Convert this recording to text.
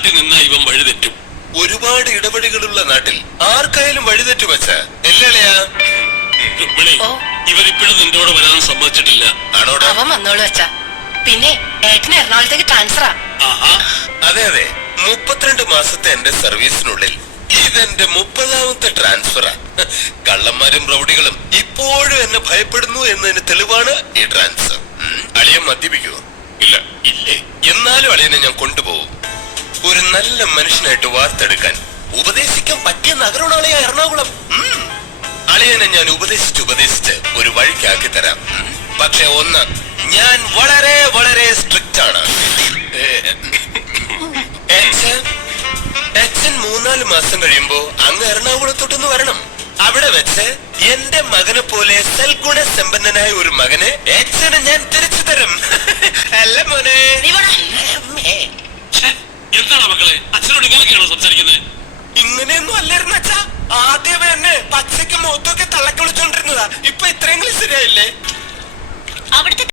നാട്ടിൽ നിന്നാ ഇവൻ വഴിതെറ്റും. ഒരുപാട് ഇടപെടികളുള്ള നാട്ടിൽ ആർക്കായാലും വഴിതെറ്റു വെച്ച എല്ലയാ. രുക്മിണി, ഇവരിപ്പോഴും നിന്നോട് വരാൻ സമ്മതിച്ചിട്ടില്ല. ആണോടാ? അവൻ വന്നോളൂ അച്ഛാ. പിന്നെ ഏട്ടന് എറണാകുളത്തേക്ക് ട്രാൻസ്ഫറാ. അതെ അതെ, 32 മാസത്തെ എന്റെ സർവീസിനുള്ളിൽ ഇതെന്റെ 30ാമത്തെ ട്രാൻസ്ഫറാ. കള്ളന്മാരും റൗഡികളും ഇപ്പോഴും എന്നെ ഭയപ്പെടുന്നു എന്നതിന് തെളിവാണ് ഈ ട്രാൻസ്ഫർ. അളിയൻ മദ്യപിക്കുവോ? ഇല്ല. ഇല്ലേ? എന്നാലും അളിയനെ ഞാൻ കൊണ്ടുപോകും. ഒരു നല്ല മനുഷ്യനായിട്ട് വാർത്തെടുക്കാൻ ഉപദേശിക്കാൻ പറ്റിയ നഗരമാണ് എറണാകുളം. അളിയനെ ഞാൻ ഉപദേശിച്ച് ഒരു വഴിക്കാക്കി തരാം. പക്ഷെ ഒന്ന്, ഞാൻ വളരെ വളരെ സ്ട്രിക്റ്റ് ആണ്. അച്ഛൻ 3-4 മാസം കഴിയുമ്പോ അങ്ങ് എറണാകുളത്തോട്ടൊന്ന് വരണം. അവിടെ വെച്ച് എന്റെ മകനെ പോലെ സൽഗുണ സമ്പന്നനായ ഒരു മകനെ അച്ഛനെ ഞാൻ തിരിച്ചു തരും. അല്ല മോനെ.